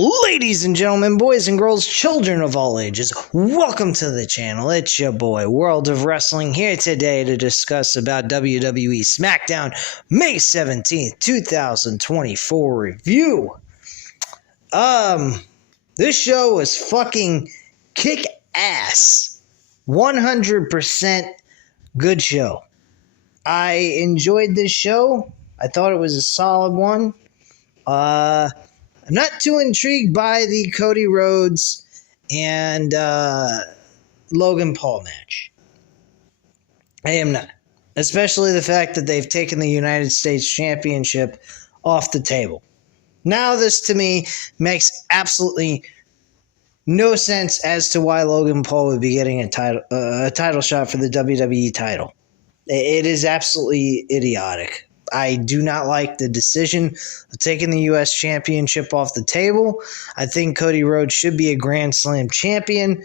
Ladies and gentlemen, boys and girls, children of all ages, welcome to the channel. It's your boy, World of Wrestling, here today to discuss about WWE Smackdown May 17th, 2024 review. This show was fucking kick-ass. 100% good show. I enjoyed this show. I thought it was a solid one. I'm not too intrigued by the Cody Rhodes and Logan Paul match. I am not. Especially the fact that they've taken the United States Championship off the table. Now this to me makes absolutely no sense as to why Logan Paul would be getting a title shot for the WWE title. It is absolutely idiotic. I do not like the decision of taking the U.S. Championship off the table. I think Cody Rhodes should be a Grand Slam champion.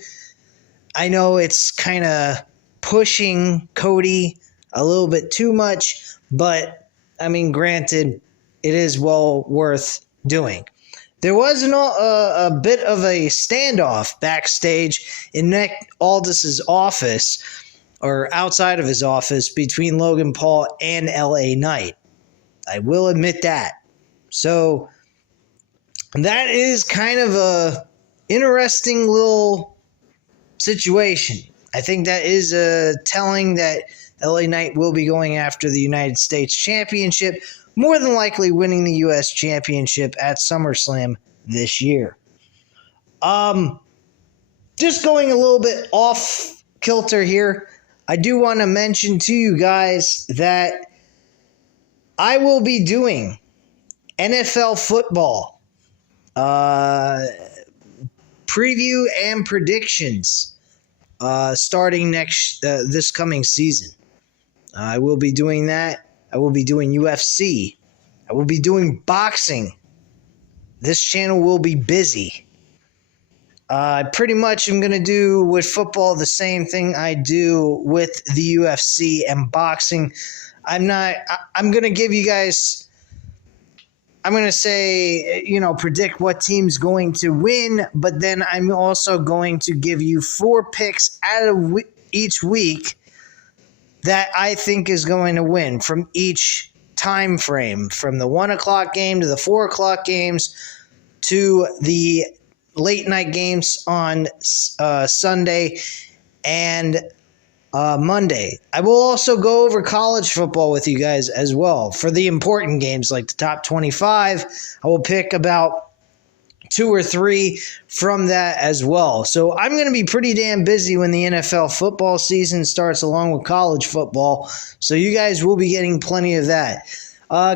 I know it's kind of pushing Cody a little bit too much, but, I mean, granted, it is well worth doing. There was a bit of a standoff backstage in Nick Aldis's office, or outside of his office, between Logan Paul and LA Knight. I will admit that. So that is kind of a interesting little situation. I think that is telling that LA Knight will be going after the United States Championship, more than likely winning the U.S. Championship at SummerSlam this year. Just going a little bit off kilter here, I do want to mention to you guys that I will be doing NFL football preview and predictions starting this coming season. I will be doing that. I will be doing UFC. I will be doing boxing. This channel will be busy. I pretty much am going to do with football the same thing I do with the UFC and boxing. I'm going to give you guys, I'm going to say, predict what team's going to win, but then I'm also going to give you 4 picks out of each week that I think is going to win from each time frame, from the 1 o'clock game to the 4 o'clock games to the late night games on Sunday and Monday. I will also go over college football with you guys as well. For the important games like the top 25, I will pick about 2 or 3 from that as well. So I'm going to be pretty damn busy when the NFL football season starts along with college football. So you guys will be getting plenty of that.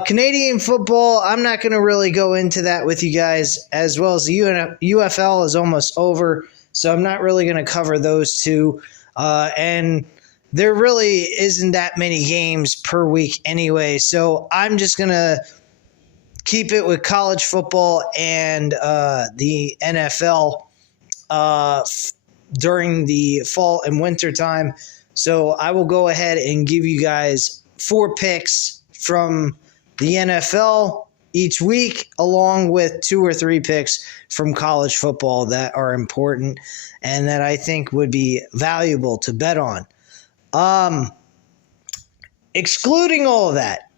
Canadian football, I'm not going to really go into that with you guys, as well as the UFL is almost over, so I'm not really going to cover those two. And there really isn't that many games per week anyway, so I'm just going to keep it with college football and the NFL during the fall and winter time. So I will go ahead and give you guys 4 picks from the NFL each week, along with 2 or 3 picks from college football that are important and that I think would be valuable to bet on. Excluding all of that,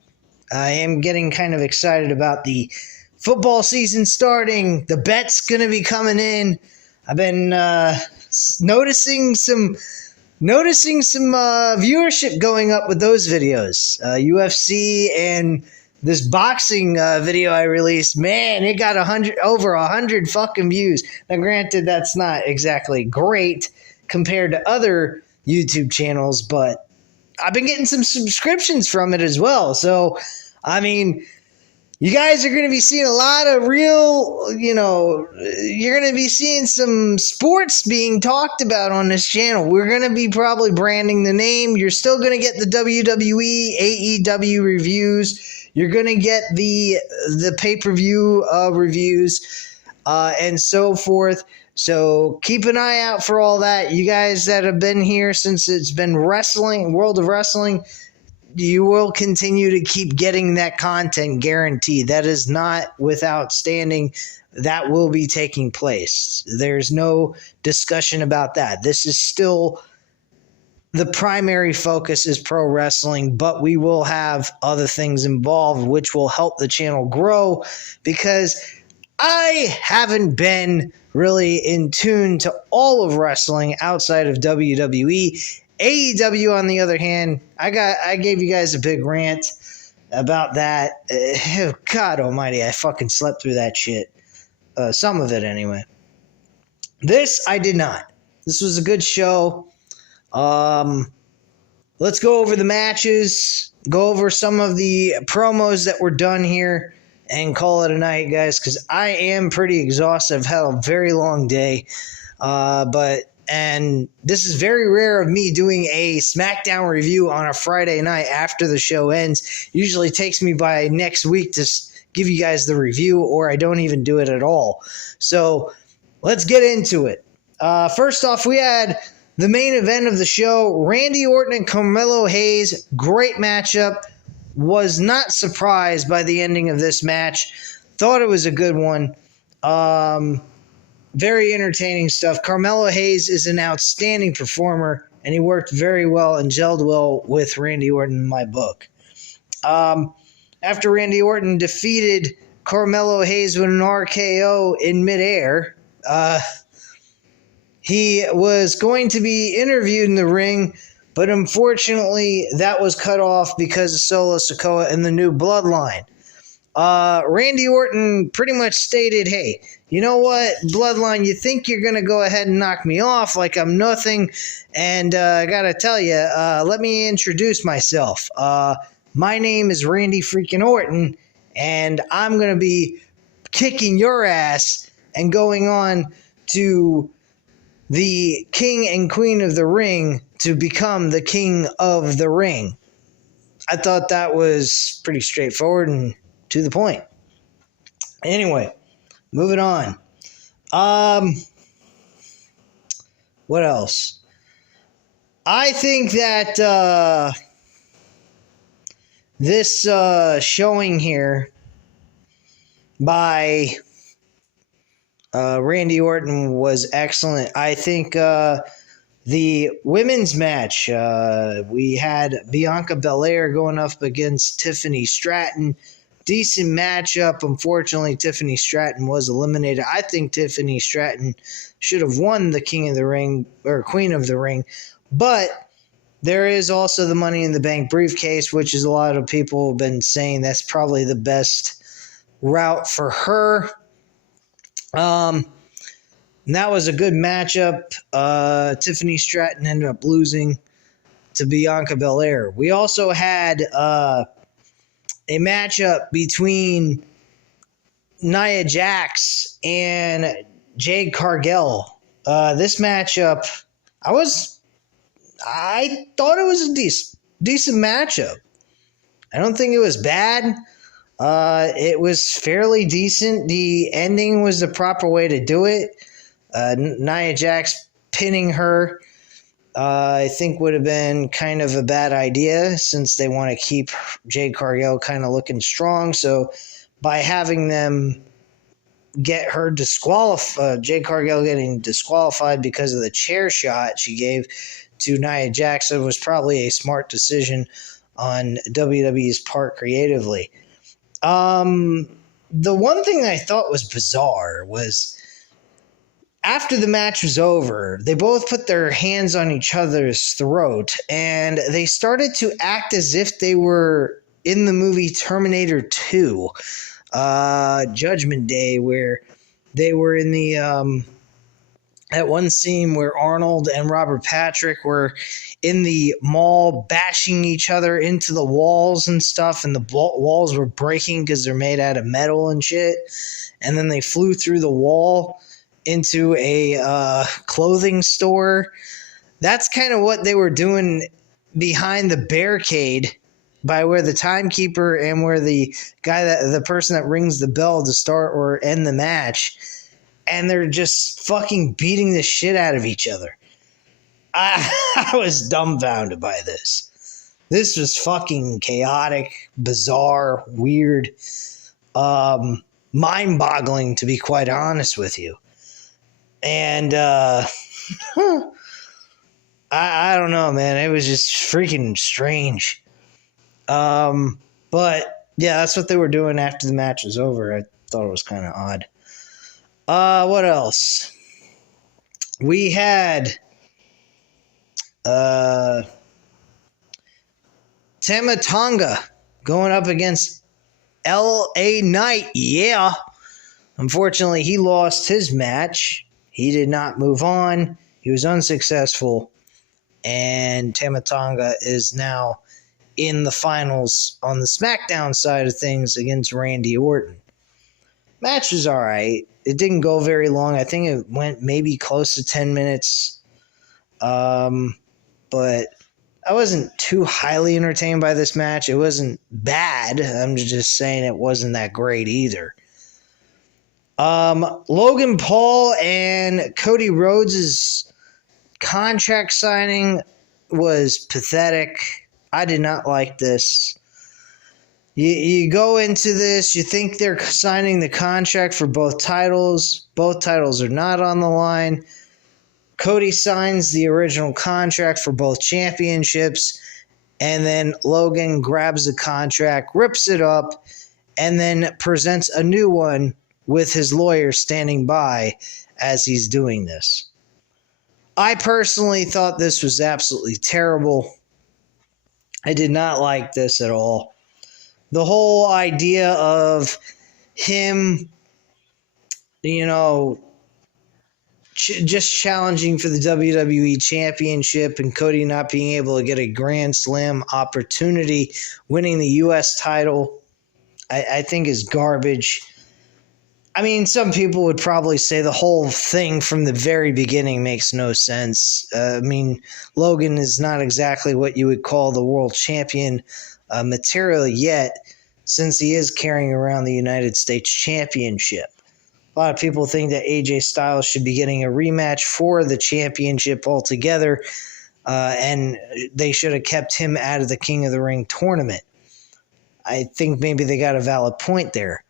I am getting kind of excited about the football season starting. The bet's going to be coming in. I've been noticing some viewership going up with those videos. UFC and this boxing video I released, man, it got over 100 fucking views. Now, granted, that's not exactly great compared to other YouTube channels, but I've been getting some subscriptions from it as well. So, I mean, you guys are going to be seeing a lot of real, you're going to be seeing some sports being talked about on this channel. We're going to be probably branding the name. You're still going to get the WWE, AEW reviews. You're going to get the pay-per-view reviews and so forth. So keep an eye out for all that. You guys that have been here since it's been wrestling, World of Wrestling, you will continue to keep getting that content guaranteed. That is not without standing. That will be taking place. There's no discussion about that. This is still the primary focus is pro wrestling, but we will have other things involved which will help the channel grow, because I haven't been really in tune to all of wrestling outside of WWE. AEW, on the other hand, I gave you guys a big rant about that. God almighty, I fucking slept through that shit. Some of it anyway. This I did not. This was a good show. Let's go over the matches, go over some of the promos that were done here, and call it a night, guys, because I am pretty exhausted. I've had a very long day, and this is very rare of me doing a Smackdown review on a Friday night after the show ends. Usually takes me by next week to give you guys the review, or I don't even do it at all. So let's get into it. First off, we had the main event of the show, Randy Orton and Carmelo Hayes. Great matchup. Was not surprised by the ending of this match. Thought it was a good one. Very entertaining stuff. Carmelo Hayes is an outstanding performer, and he worked very well and gelled well with Randy Orton in my book. After Randy Orton defeated Carmelo Hayes with an RKO in midair, he was going to be interviewed in the ring, but unfortunately that was cut off because of Solo Sikoa and the New Bloodline. Randy Orton pretty much stated, hey, you know what, Bloodline, you think you're going to go ahead and knock me off like I'm nothing, and I got to tell you, let me introduce myself. My name is Randy freaking Orton, and I'm going to be kicking your ass and going on to the king and queen of the ring to become the king of the ring. I thought that was pretty straightforward and to the point. Anyway, moving on. What else? I think that this showing here by Randy Orton was excellent. I think the women's match, we had Bianca Belair going up against Tiffany Stratton. Decent matchup. Unfortunately, Tiffany Stratton was eliminated. I think Tiffany Stratton should have won the King of the Ring or Queen of the Ring, but there is also the Money in the Bank briefcase, which is a lot of people have been saying that's probably the best route for her. And that was a good matchup. Tiffany Stratton ended up losing to Bianca Belair. We also had a matchup between Nia Jax and Jade Cargill. This matchup, I thought it was a decent matchup. I don't think it was bad. It was fairly decent. The ending was the proper way to do it. Nia Jax pinning her, I think would have been kind of a bad idea since they want to keep Jade Cargill kind of looking strong. So by having them get her disqualified, Jade Cargill getting disqualified because of the chair shot she gave to Nia Jax, it was probably a smart decision on WWE's part creatively. The one thing I thought was bizarre was after the match was over, they both put their hands on each other's throat and they started to act as if they were in the movie Terminator 2, Judgment Day, where they were in the at one scene where Arnold and Robert Patrick were in the mall bashing each other into the walls and stuff, and the walls were breaking because they're made out of metal and shit, and then they flew through the wall into a clothing store. That's kind of what they were doing behind the barricade by where the timekeeper and where the person that rings the bell to start or end the match, and they're just fucking beating the shit out of each other. I was dumbfounded by this. This was fucking chaotic, bizarre, weird, mind-boggling, to be quite honest with you. And I don't know, man. It was just freaking strange. But yeah, that's what they were doing after the match was over. I thought it was kind of odd. What else? We had Tama Tonga going up against LA Knight. Yeah. Unfortunately, he lost his match. He did not move on. He was unsuccessful. And Tama Tonga is now in the finals on the Smackdown side of things against Randy Orton. Match was all right. It didn't go very long. I think it went maybe close to 10 minutes. But I wasn't too highly entertained by this match. It wasn't bad. I'm just saying it wasn't that great either. Logan Paul and Cody Rhodes' contract signing was pathetic. I did not like this. You go into this, you think they're signing the contract for both titles. Both titles are not on the line. Cody signs the original contract for both championships, and then Logan grabs the contract, rips it up, and then presents a new one with his lawyer standing by as he's doing this. I personally thought this was absolutely terrible. I did not like this at all. The whole idea of him, just challenging for the WWE Championship and Cody not being able to get a Grand Slam opportunity, winning the U.S. title, I think is garbage. I mean, some people would probably say the whole thing from the very beginning makes no sense. Logan is not exactly what you would call the world champion material yet, since he is carrying around the United States Championship. A lot of people think that AJ Styles should be getting a rematch for the championship altogether, and they should have kept him out of the King of the Ring tournament. I think maybe they got a valid point there.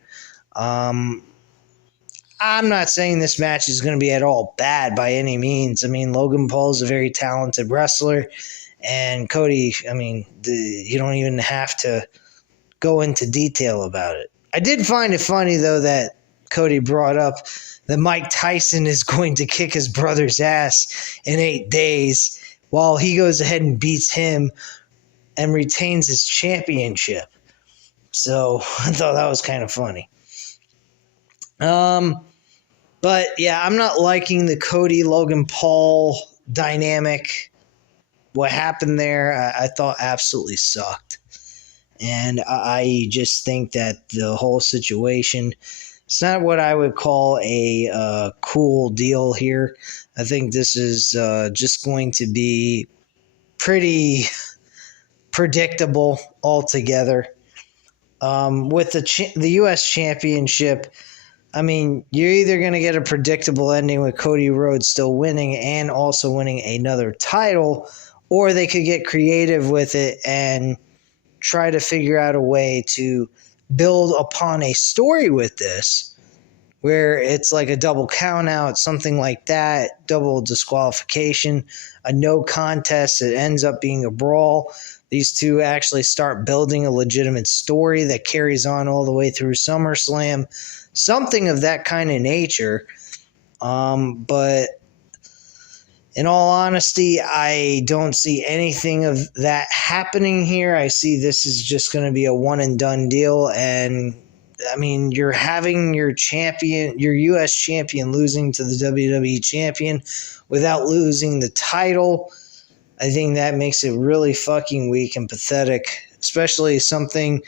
I'm not saying this match is going to be at all bad by any means. I mean, Logan Paul is a very talented wrestler, and Cody, you don't even have to go into detail about it. I did find it funny, though, that Cody brought up that Mike Tyson is going to kick his brother's ass in 8 days while he goes ahead and beats him and retains his championship. So I thought that was kind of funny. But yeah, I'm not liking the Cody Logan Paul dynamic. What happened there, I thought absolutely sucked. And I just think that the whole situation, it's not what I would call a cool deal here. I think this is just going to be pretty predictable altogether. With the U.S. Championship, you're either going to get a predictable ending with Cody Rhodes still winning and also winning another title, or they could get creative with it and try to figure out a way to build upon a story with this, where it's like a double count out, something like that, double disqualification, a no contest that ends up being a brawl. These two actually start building a legitimate story that carries on all the way through SummerSlam. Something of that kind of nature. But in all honesty, I don't see anything of that happening here. I see this is just going to be a one and done deal. And you're having your champion, your U.S. champion, losing to the WWE champion without losing the title. I think that makes it really fucking weak and pathetic, especially something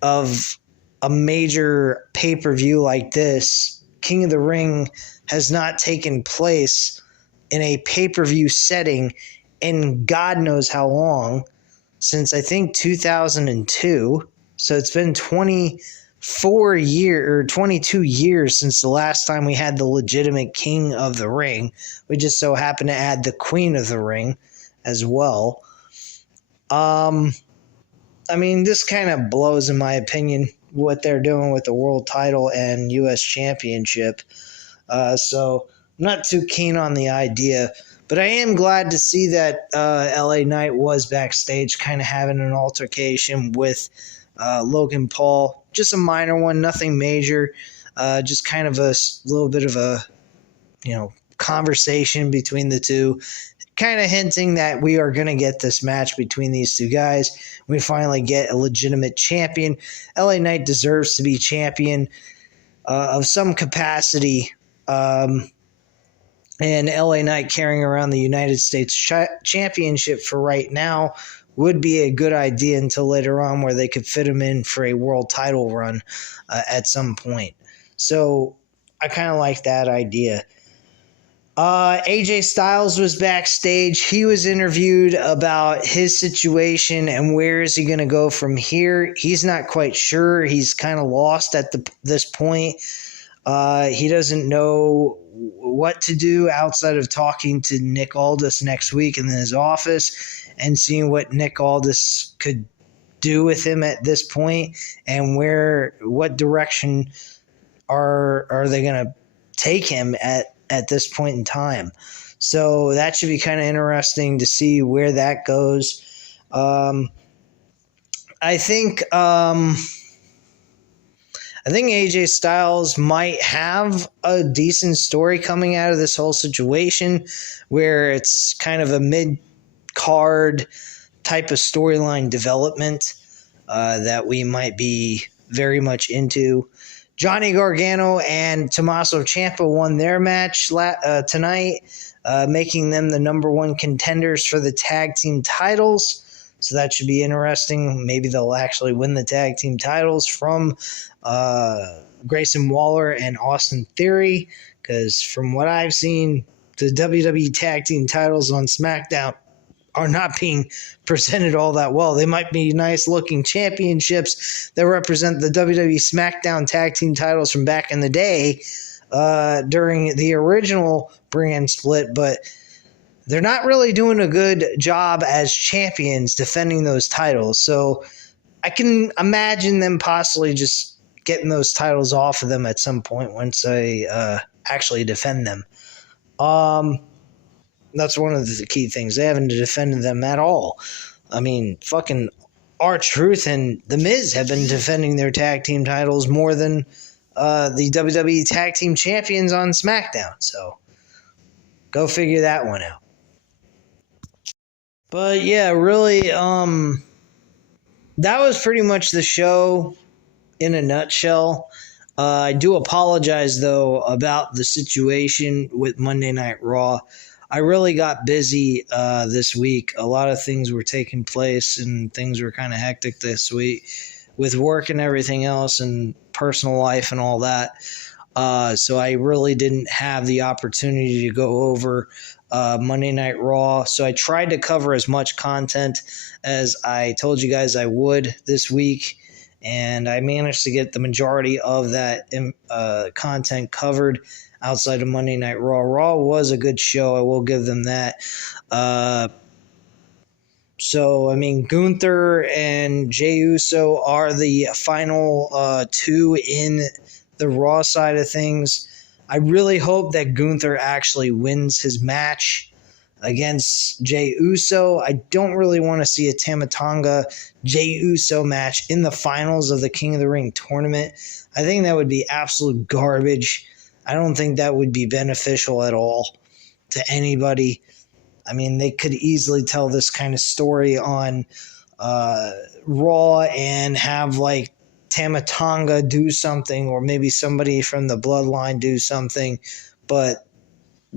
of a major pay-per-view like this. King of the Ring has not taken place in a pay-per-view setting in God knows how long, since I think 2002. So it's been 22 years since the last time we had the legitimate King of the Ring. We just so happen to add the Queen of the Ring as well. I mean, this kind of blows, in my opinion, what they're doing with the world title and U.S. championship. So I'm not too keen on the idea, but I am glad to see that LA Knight was backstage kind of having an altercation with Logan Paul. Just a minor one, nothing major. Just kind of a little bit of a, conversation between the two, kind of hinting that we are going to get this match between these two guys. We finally get a legitimate champion. LA Knight deserves to be champion of some capacity. And LA Knight carrying around the United States Championship for right now would be a good idea until later on, where they could fit him in for a world title run at some point. So I kind of like that idea. AJ Styles was backstage. He was interviewed about his situation and where is he going to go from here. He's not quite sure. He's kind of lost at this point. He doesn't know what to do outside of talking to Nick Aldis next week in his office and seeing what Nick Aldis could do with him at this point, and what direction are they going to take him at this point in time. So that should be kind of interesting to see where that goes. I think AJ Styles might have a decent story coming out of this whole situation, where it's kind of a mid-card type of storyline development that we might be very much into. Johnny Gargano and Tommaso Ciampa won their match tonight, making them the number one contenders for the tag team titles. So that should be interesting. Maybe they'll actually win the tag team titles from Grayson Waller and Austin Theory, because from what I've seen, the WWE tag team titles on Smackdown are not being presented all that well. They might be nice looking championships that represent the WWE SmackDown tag team titles from back in the day during the original brand split, but they're not really doing a good job as champions defending those titles. So I can imagine them possibly just getting those titles off of them at some point once they actually defend them. That's one of the key things. They haven't defended them at all. I mean, fucking R-Truth and The Miz have been defending their tag team titles more than the WWE tag team champions on SmackDown. So go figure that one out. But yeah, really, that was pretty much the show in a nutshell. I do apologize, though, about the situation with Monday Night Raw. I really got busy this week. A lot of things were taking place, and things were kind of hectic this week with work and everything else and personal life and all that. So I really didn't have the opportunity to go over Monday Night Raw. So I tried to cover as much content as I told you guys I would this week, and I managed to get the majority of that content covered outside of Monday Night Raw. Raw was a good show. I will give them that. So, I mean, Gunther and Jey Uso are the final two in the Raw side of things. I really hope that Gunther actually wins his match against Jey Uso. I don't really want to see a Tama Tonga Jey Uso match in the finals of the King of the Ring tournament. I think that would be absolute garbage. I don't think that would be beneficial at all to anybody. I mean, they could easily tell this kind of story on Raw and have like Tama Tonga do something, or maybe somebody from the bloodline do something. But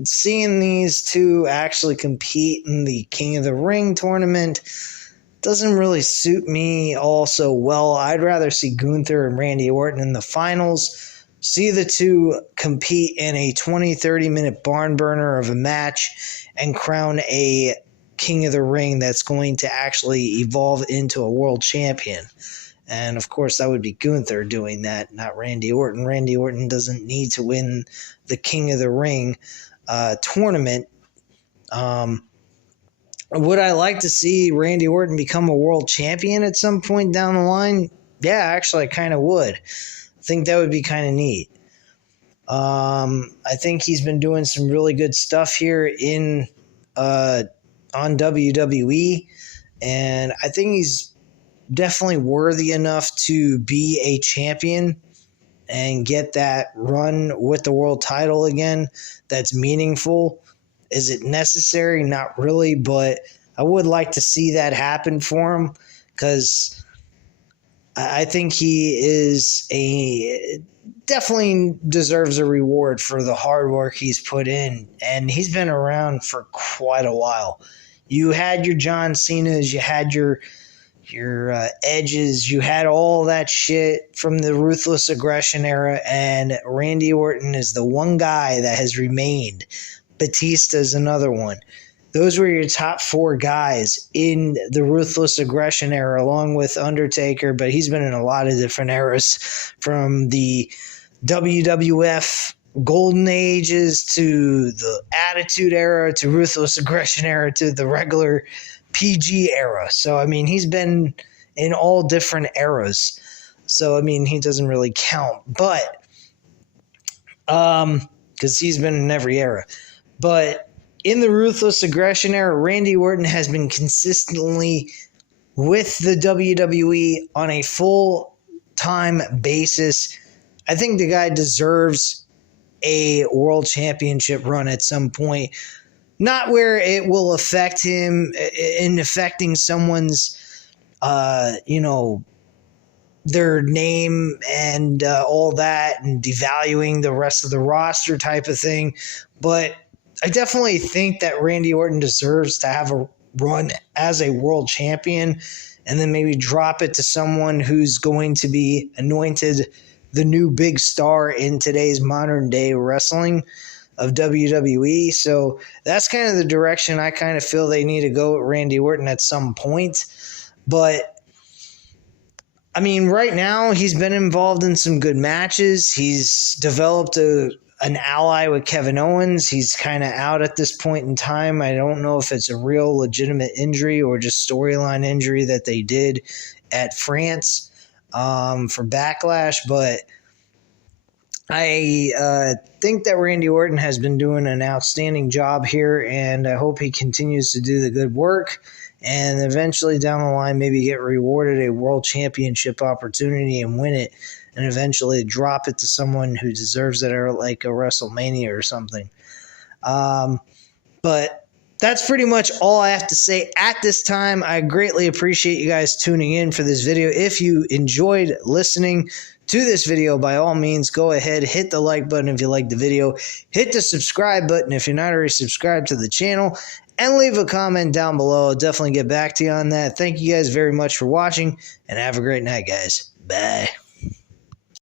seeing these two actually compete in the King of the Ring tournament doesn't really suit me all so well. I'd rather see Gunther and Randy Orton in the finals. See the two compete in a 20-30 minute barn burner of a match and crown a King of the Ring that's going to actually evolve into a world champion. And of course, that would be Gunther doing that, not Randy Orton. Randy Orton doesn't need to win the King of the Ring tournament Would I like to see Randy Orton become a world champion at some point down the line? Yeah, actually, I kind of would. I think that would be kind of neat. I think he's been doing some really good stuff here on WWE, and I think he's definitely worthy enough to be a champion and get that run with the world title again. That's meaningful. Is it necessary? Not really, but I would like to see that happen for him because I think he is definitely deserves a reward for the hard work he's put in, and he's been around for quite a while. You had your John Cena's, you had your Edges, you had all that shit from the Ruthless Aggression era, and Randy Orton is the one guy that has remained. Batista's another one. Those were your top 4 guys in the Ruthless Aggression era, along with Undertaker, but he's been in a lot of different eras, from the WWF Golden Ages to the Attitude Era to Ruthless Aggression era to the regular PG era. So, I mean, he's been in all different eras. So, I mean, he doesn't really count, but because he's been in every era. But in the Ruthless Aggression era, Randy Orton has been consistently with the WWE on a full-time basis. I think the guy deserves a world championship run at some point. Not where it will affect him in affecting someone's, their name and all that, and devaluing the rest of the roster type of thing. But I definitely think that Randy Orton deserves to have a run as a world champion, and then maybe drop it to someone who's going to be anointed the new big star in today's modern day wrestling of WWE. So that's kind of the direction I kind of feel they need to go with Randy Orton at some point. But I mean, right now he's been involved in some good matches. He's developed an ally with Kevin Owens. He's kind of out at this point in time. I don't know if it's a real legitimate injury or just storyline injury that they did at France for Backlash, but I think that Randy Orton has been doing an outstanding job here, and I hope he continues to do the good work and eventually down the line maybe get rewarded a world championship opportunity and win it, and eventually drop it to someone who deserves it, or like a WrestleMania or something. But that's pretty much all I have to say at this time. I greatly appreciate you guys tuning in for this video. If you enjoyed listening to this video, by all means, go ahead, hit the like button if you liked the video, hit the subscribe button if you're not already subscribed to the channel, and leave a comment down below. I'll definitely get back to you on that. Thank you guys very much for watching, and have a great night, guys. Bye.